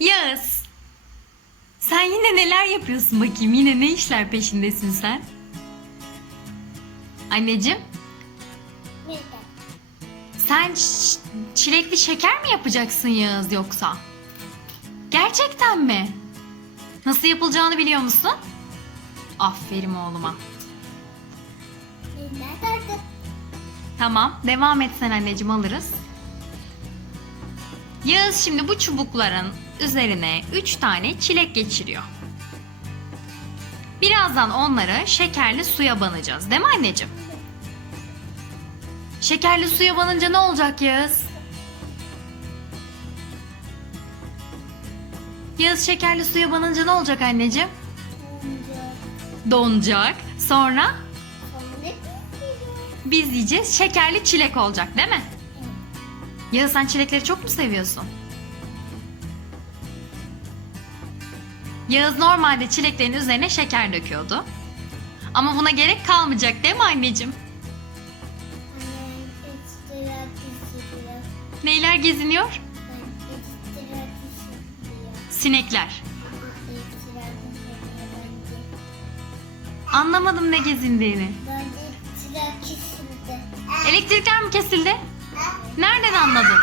Yağız. Sen yine neler yapıyorsun bakayım? Yine ne işler peşindesin sen? Anneciğim, sen çilekli şeker mi yapacaksın Yağız yoksa? Gerçekten mi? Nasıl yapılacağını biliyor musun? Aferin oğluma. Tamam, devam et sen anneciğim alırız. Yağız şimdi bu çubukların üzerine 3 tane çilek geçiriyor. Birazdan onları şekerli suya banacağız değil mi anneciğim? Şekerli suya banınca ne olacak Yağız? Yağız şekerli suya banınca ne olacak anneciğim? Donacak. Sonra biz yiyeceğiz. Şekerli çilek olacak değil mi? Yağız sen çilekleri çok mu seviyorsun? Yağız normalde çileklerin üzerine şeker döküyordu. Ama buna gerek kalmayacak değil mi anneciğim? Neyler geziniyor? Sinekler. Anlamadım ne gezindiğini. Elektrikler mi kesildi? Nereden anladın?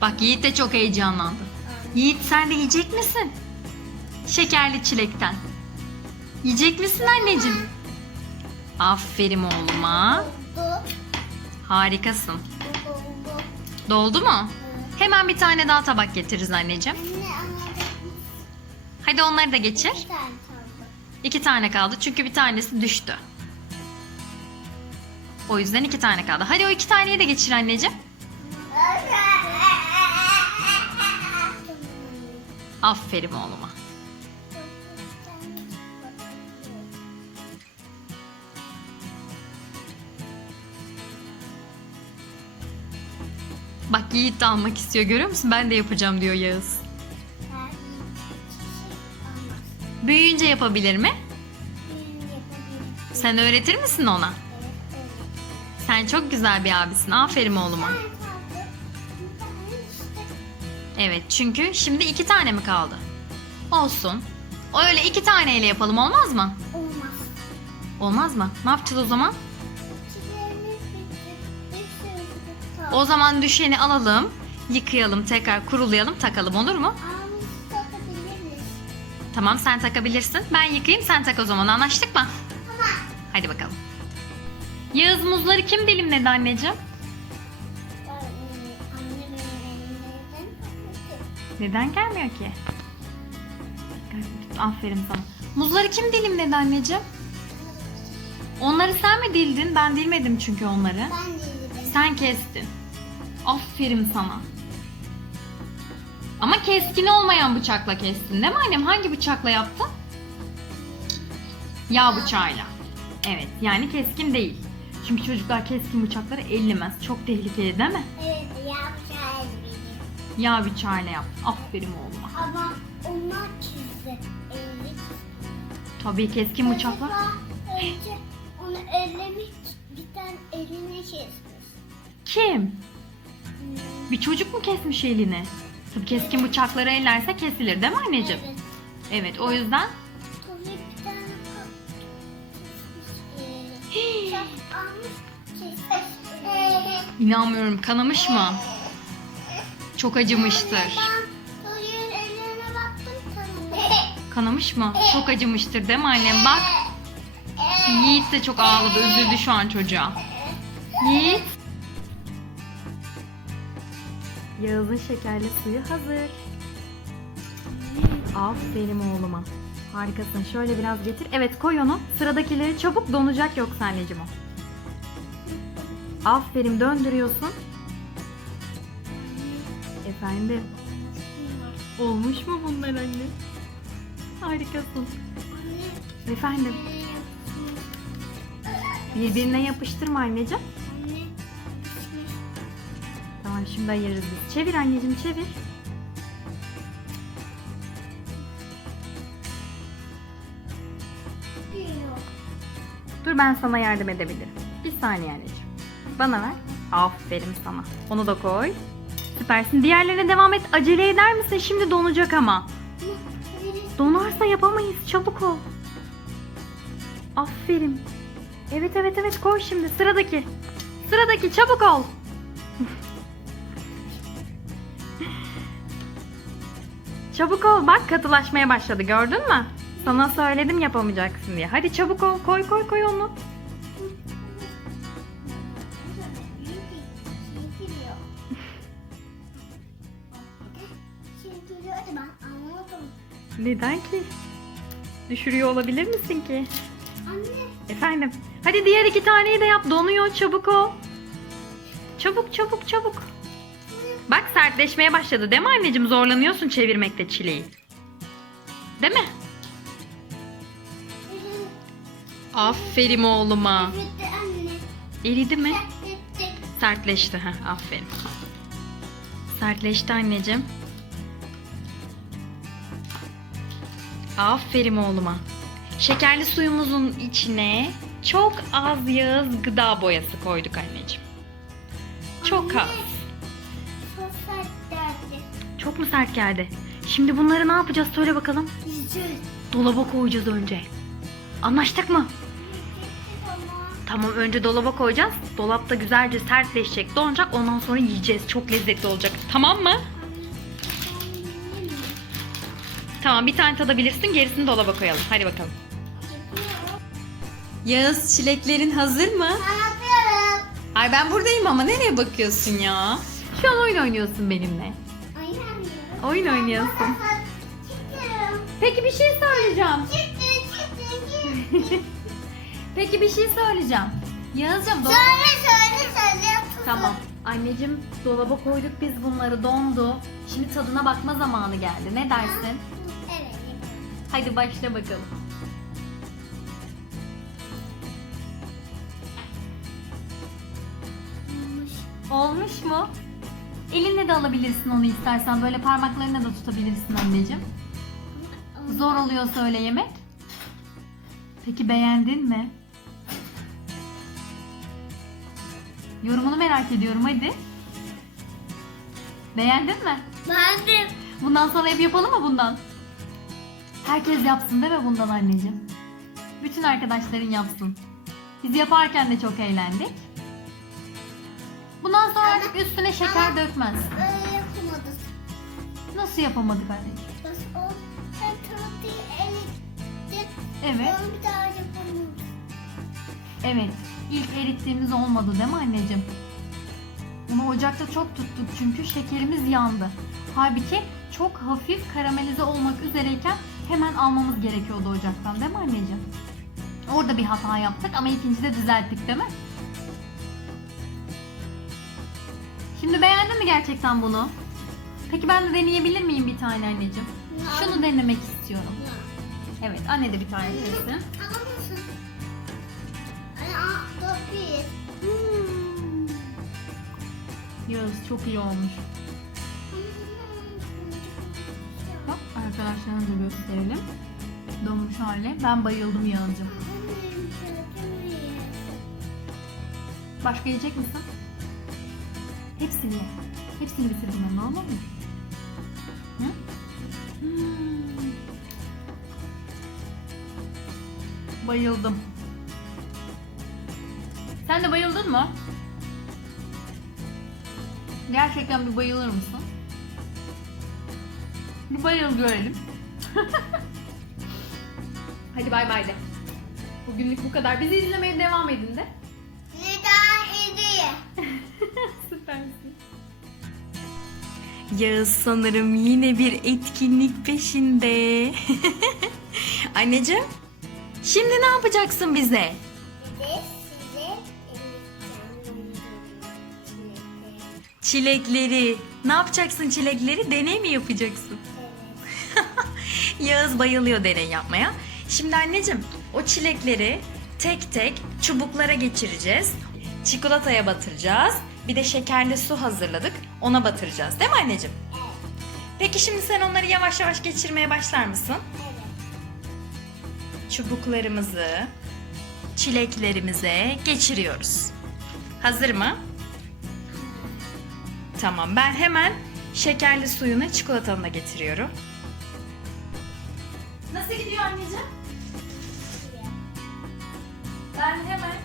Bak Yiğit de çok heyecanlandı. Yiğit sen de yiyecek misin? Şekerli çilekten. Yiyecek misin anneciğim? Aferin oğluma. Harikasın. Doldu mu? Evet. Hemen bir tane daha tabak getiririz anneciğim. Hadi onları da geçir. İki tane kaldı çünkü bir tanesi düştü. O yüzden iki tane kaldı. Hadi o iki taneyi de geçir anneciğim. Aferin oğluma. Bak Yiğit de almak istiyor görüyor musun? Ben de yapacağım diyor Yağız. Büyüyünce yapabilir mi? Sen öğretir misin ona? Sen çok güzel bir abisin. Aferin oğluma. Evet çünkü şimdi iki tane mi kaldı? Olsun. Öyle iki taneyle yapalım olmaz mı? Olmaz. Olmaz mı? Ne yapacağız o zaman? O zaman düşeni alalım, yıkayalım, tekrar kurulayalım, takalım olur mu? Tamam sen takabilirsin. Ben yıkayayım sen tak o zaman anlaştık mı? Tamam. Hadi bakalım. Yağız muzları kim dilimledi anneciğim? Neden gelmiyor ki? Aferin sana. Muzları kim dilimledi anneciğim? Onları sen mi dildin? Ben dilmedim çünkü onları. Ben değilim. Sen kestin. Aferin sana. Ama keskin olmayan bıçakla kestin değil mi annem? Hangi bıçakla yaptın? Yağ bıçağıyla. Evet yani keskin değil. Çünkü çocuklar keskin bıçakları ellemez. Çok tehlikeli değil mi? Evet benim. Yağ bıçağıyla yap. Aferin oğluma. Ama onlar çizdi. Ellik. Tabii keskin. Çocuklar Önce onu ellemiş bir tane eline kesmiş. Kim? Hmm, Bir çocuk mu kesmiş elini? Tabii keskin bıçakları ellerse kesilir değil mi anneciğim? Evet. Evet o yüzden Tabii bir tane kesmiş. Çap almış kesmiş. inanmıyorum kanamış mı? Çok acımıştır. Kanamış mı? Çok acımıştır değil mi annem? Bak Yiğit de çok ağladı. Üzüldü şu an çocuğa. Yiğit. Yağız'ın şekerli suyu hazır. Aferin oğluma. Harikasın. Şöyle biraz getir. Evet koy onu. Sıradakileri çabuk donacak yoksa anneciğim o. Aferin döndürüyorsun. Efendim. Olmuş mu bunlar anne? Harikasın. Efendim. Birbirine yapıştırma anneciğim. anne. Tamam şimdi ayırırız. Çevir anneciğim çevir. Dur ben sana yardım edebilirim. Bir saniye anneciğim. Bana ver. Aferin sana. Onu da koy. Süpersin. Diğerlerine devam et. Acele eder misin? Şimdi donacak ama. Donarsa yapamayız. Çabuk ol. Aferin. Evet evet evet koy şimdi. Sıradaki. Sıradaki çabuk ol. çabuk ol. Bak katılaşmaya başladı. Gördün mü? Sana söyledim yapamayacaksın diye. Hadi çabuk ol. Koy koy koy onu. Neden ki? Düşürüyor olabilir misin ki? Anne. Efendim. Hadi diğer iki taneyi de yap. Donuyor. Çabuk ol. Çabuk çabuk çabuk. Bak sertleşmeye başladı değil mi anneciğim? Zorlanıyorsun çevirmekte çileği. Değil mi? Aferin oğluma. Anne. Eridi mi? Bitti. Sertleşti. Heh, aferin. Sertleşti anneciğim. Aferin oğluma. Şekerli suyumuzun içine çok az yağız gıda boyası koyduk anneciğim. Çok az. Çok sert derdi. Çok mu sert geldi? Şimdi bunları ne yapacağız söyle bakalım. Yiyeceğiz. Dolaba koyacağız önce. Anlaştık mı? Tamam önce dolaba koyacağız. Dolapta güzelce sertleşecek, donacak. Ondan sonra yiyeceğiz. Çok lezzetli olacak. Tamam mı? Tamam bir tane tadabilirsin. Gerisini dolaba koyalım. Hadi bakalım. Yağız çileklerin hazır mı? Anlatıyorum. Ay ben buradayım ama nereye bakıyorsun ya? Şu an oyun oynuyorsun benimle. Oyun oynuyorsun. Peki bir şey söyleyeceğim. Peki bir şey söyleyeceğim. Yağız'cığım Söyle söyle söyle. Tamam. Anneciğim dolaba koyduk biz bunları dondu. Şimdi tadına bakma zamanı geldi. Ne dersin? Hadi başla bakalım. Olmuş. Olmuş mu? Elinle de alabilirsin onu istersen. Böyle parmaklarına da tutabilirsin anneciğim. Zor oluyor söyle yemek. Peki beğendin mi? Yorumunu merak ediyorum hadi. Beğendin mi? Beğendim. Bundan sonra hep yapalım mı bundan? Herkes yapsın mi bundan anneciğim? Bütün arkadaşların yapsın. Biz yaparken de çok eğlendik. Bundan sonra artık üstüne şeker dökmez. Böyle yapamadık. Nasıl yapamadık anneciğim? Bas o. Sen tatlıyı erittin. Evet, Onu bir daha yapamadık. evet. İlk erittiğimiz olmadı değil mi anneciğim? Bunu ocakta çok tuttuk çünkü şekerimiz yandı. Halbuki çok hafif karamelize olmak üzereyken hemen almamız gerekiyordu ocaktan değil mi anneciğim? Orada bir hata yaptık ama ikincide düzelttik değil mi? Şimdi beğendin mi gerçekten bunu? Peki ben de deneyebilir miyim bir tane anneciğim? Şunu denemek istiyorum. Evet anne de bir tane denesin. Yağız çok iyi olmuş. Arkadaşlarına da gösterelim. Donmuş hali. Ben bayıldım Yağız'cığım. Başka yiyecek misin? Hepsini ye. Hepsini bitirdim ben. Olur mu? Hı? Hmm. Bayıldım. Sen de bayıldın mı? Gerçekten bir bayılır mısın? Bir bayıl görelim. Hadi bay bay de. Bugünlük bu kadar. Bizi izlemeye devam edin de. Neden hediye? Süpersin. Yağız sanırım yine bir etkinlik peşinde. Anneciğim, şimdi ne yapacaksın bize? Çilekleri. Ne yapacaksın çilekleri? Deney mi yapacaksın? Yağız bayılıyor deney yapmaya. Şimdi anneciğim o çilekleri tek tek çubuklara geçireceğiz. Çikolataya batıracağız. Bir de şekerli su hazırladık. Ona batıracağız. Değil mi anneciğim? Peki şimdi sen onları yavaş yavaş geçirmeye başlar mısın? Evet. Çubuklarımızı çileklerimize geçiriyoruz. Hazır mı? Tamam ben hemen şekerli suyunu çikolatanı da getiriyorum. Nasıl gidiyor anneciğim? Ben hemen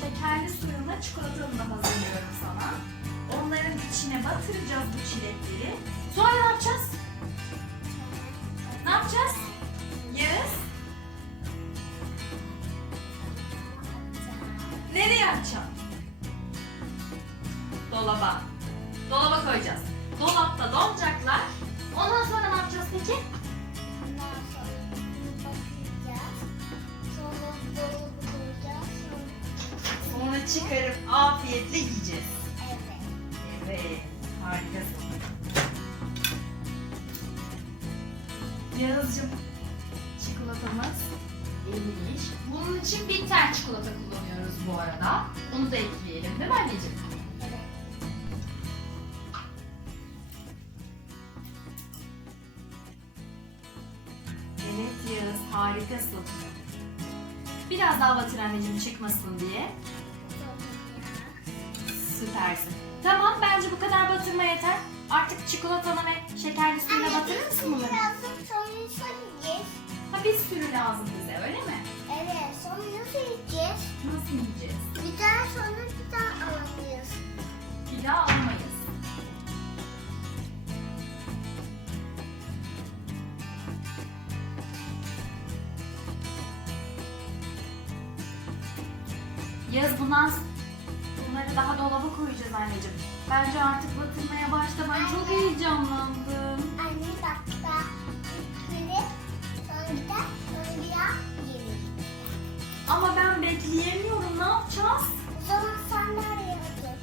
şekerli suyunla çikolatanı da hazırlıyorum sana. Onların içine batıracağız bu çilekleri. Sonra ne yapacağız? Ne yapacağız? Yağız'cığım, çikolatamız erimiş. Bunun için bitter çikolata kullanıyoruz bu arada. Onu da ekleyelim değil mi anneciğim? Evet. Yağız, harikasın. Biraz daha batır anneciğim çıkmasın diye. Süpersin. Tamam, bence bu kadar batırma yeter. Artık çikolatanı ve şekerli suyuna batırır mısın bunları? Sonra yiyeceğiz. Ha bir sürü lazım bize öyle mi? Evet. Sonra nasıl yiyeceğiz? Nasıl yiyeceğiz? Bir daha sonra bir daha alamayız. Bir daha almayız. Yaz bundan bunları daha dolaba koyacağız anneciğim. Bence artık batırmaya başla. Ben çok heyecanlandım. Bekleyemiyorum. Ne yapacağız? O zaman sandalyeye otur.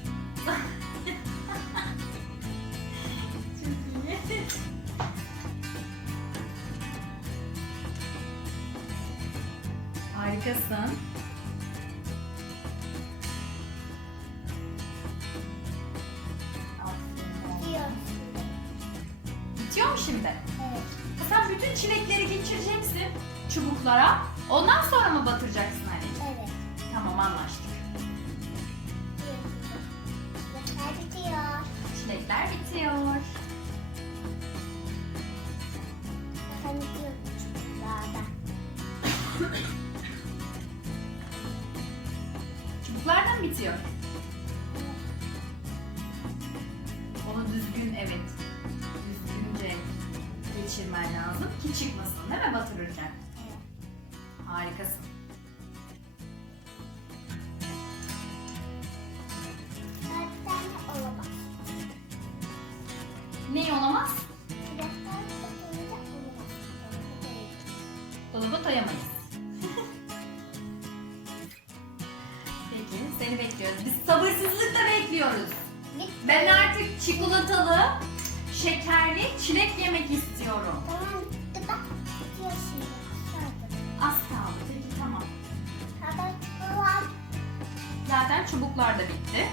Çok iyi. Harikasın. Peki seni bekliyoruz. Biz sabırsızlıkla bekliyoruz. Ben artık çikolatalı, şekerli çilek yemek istiyorum. Tamam bak. Hadi. Az kaldı. Peki tamam. Haber. Zaten çubuklar da bitti.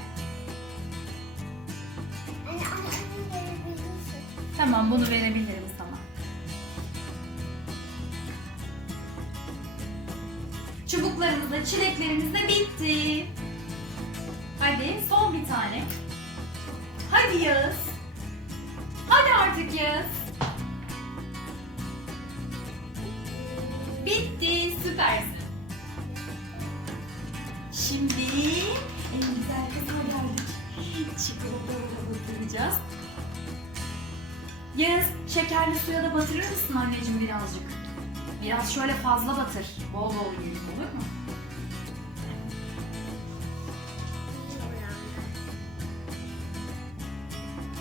Anne annemin verebilirsin. Tamam bunu verebilirim sana. Çubuklarımız da çileklerimiz de bitti. Hadi son bir tane. Hadi Yağız. Hadi artık Yağız. Bitti. Süpersin. Şimdi en güzel kısma geldik. Çikolataları batıracağız. Yağız şekerli suya da batırır mısın anneciğim birazcık? Biraz şöyle fazla batır. Bol bol yiyelim olur mu?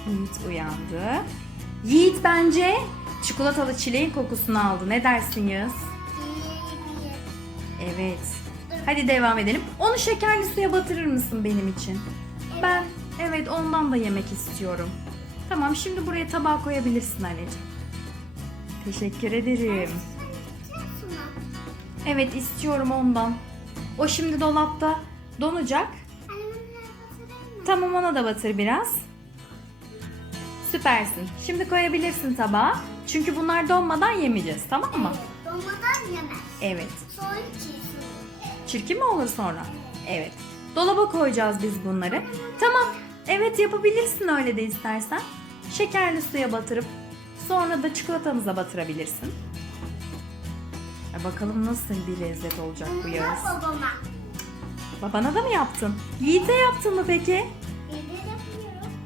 Yiğit uyandı. Yiğit bence çikolatalı çileğin kokusunu aldı. Ne dersin Yağız? Evet. Hadi devam edelim. Onu şekerli suya batırır mısın benim için? Ben evet ondan da yemek istiyorum. Tamam şimdi buraya tabağa koyabilirsin anneciğim. Teşekkür ederim. Evet istiyorum ondan. O şimdi dolapta donacak. Tamam ona da batır biraz. Süpersin. Şimdi koyabilirsin tabağa. Çünkü bunlar donmadan yemeyeceğiz tamam mı? Dolmadan yemez. Evet. Sonra çiğsin. Çirkin mi olur sonra? Evet. Dolaba koyacağız biz bunları. Tamam. Evet yapabilirsin öyle de istersen. Şekerli suya batırıp sonra da çikolatamıza batırabilirsin. Ya bakalım nasıl bir lezzet olacak bu Yağız. da babama. Babana da mı yaptın? Yiğit'e yaptın mı peki?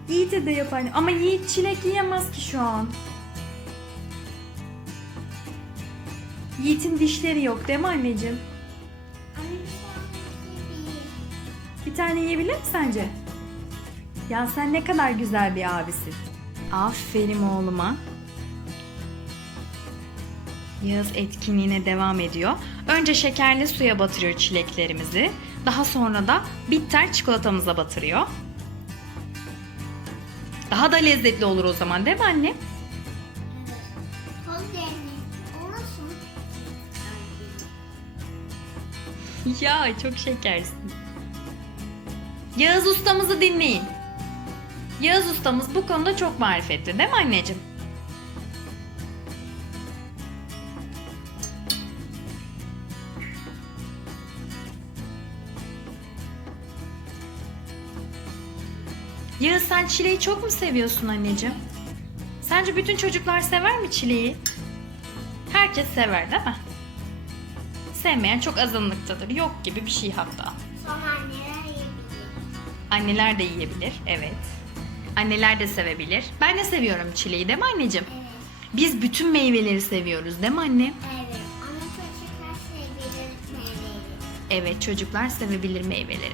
Yiğit'e de yap anne. Ama Yiğit çilek yiyemez ki şu an. Yiğit'in dişleri yok değil mi anneciğim? Bir tane yiyebilir mi sence? Ya sen ne kadar güzel bir abisin. Aferin oğluma. Yağız etkinliğine devam ediyor. Önce şekerli suya batırıyor çileklerimizi. Daha sonra da bitter çikolatamıza batırıyor. Daha da lezzetli olur o zaman değil mi anne? Evet. Toz rengi. O nasıl? Ya çok şekersin. Yağız ustamızı dinleyin. Yağız ustamız bu konuda çok marifetli değil mi anneciğim? Yağız sen çileği çok mu seviyorsun anneciğim? Sence bütün çocuklar sever mi çileği? Herkes sever değil mi? Sevmeyen çok azınlıktadır. Yok gibi bir şey hatta. Sonra anneler yiyebilir. Anneler de yiyebilir, evet. Anneler de sevebilir. Ben de seviyorum çileği değil mi anneciğim? Evet. Biz bütün meyveleri seviyoruz değil mi anne? Evet. Ama çocuklar sevebilir meyveleri. Evet çocuklar sevebilir meyveleri.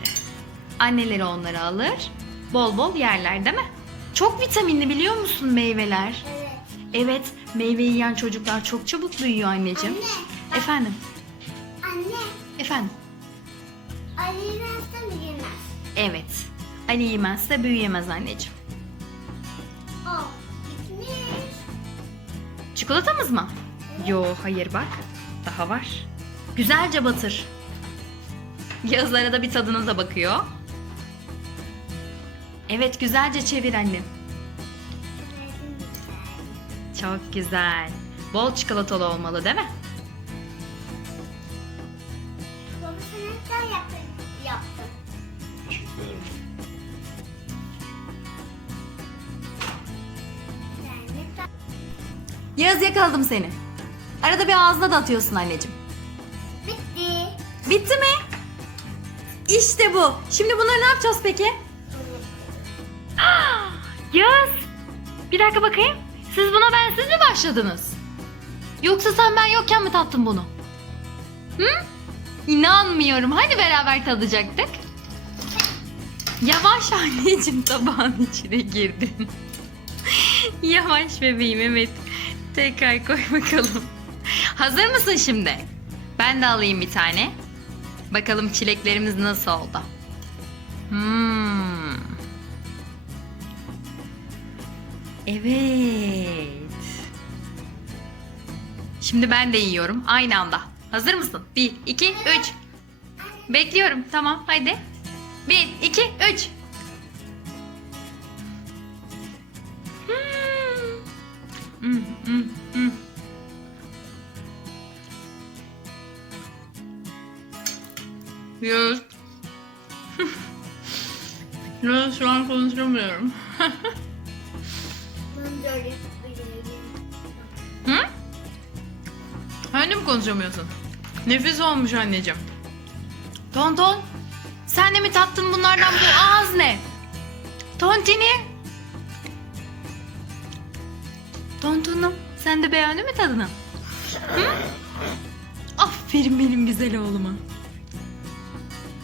Anneleri onları alır, bol bol yerler değil mi? Çok vitaminli biliyor musun meyveler? Evet. Evet, meyve yiyen çocuklar çok çabuk büyüyor anneciğim. Anne. Efendim, Anne. efendim. Ali Rasta mı yemez? Evet, Ali yemezse büyüyemez anneciğim. O. Bitmiş. Çikolatamız mı? Yo hayır bak. Daha var. Güzelce batır. Yağız arada bir tadına da bakıyor. Evet güzelce çevir annem. Çok güzel. Bol çikolatalı olmalı değil mi? Baba sen yaptın? Yaptım. Teşekkür ederim. Yağız yakaladım seni. Arada bir ağzına da atıyorsun anneciğim. Bitti. Bitti mi? İşte bu. Şimdi bunları ne yapacağız peki? Bir dakika bakayım. Siz buna bensiz mi başladınız? Yoksa sen ben yokken mi tattın bunu? Hı? İnanmıyorum. Hani beraber tadacaktık? Yavaş anneciğim tabağın içine girdin. Yavaş bebeğim evet. Tekrar koy bakalım. Hazır mısın şimdi? Ben de alayım bir tane. Bakalım çileklerimiz nasıl oldu. Hmm. Evet. Şimdi ben de yiyorum aynı anda. Hazır mısın? 1, 2, 3. Bekliyorum. Tamam haydi. 1, 2, 3. Hmm. Hmm, hmm, şu an konuşamıyorum. Öyle. Hı? Hani mi konuşamıyorsun? Nefis olmuş anneciğim. Tonton, sen de mi tattın bunlardan bu ağız ne? Tontini? Tontonum, sen de beğendin mi tadını? Hı? Aferin benim güzel oğluma.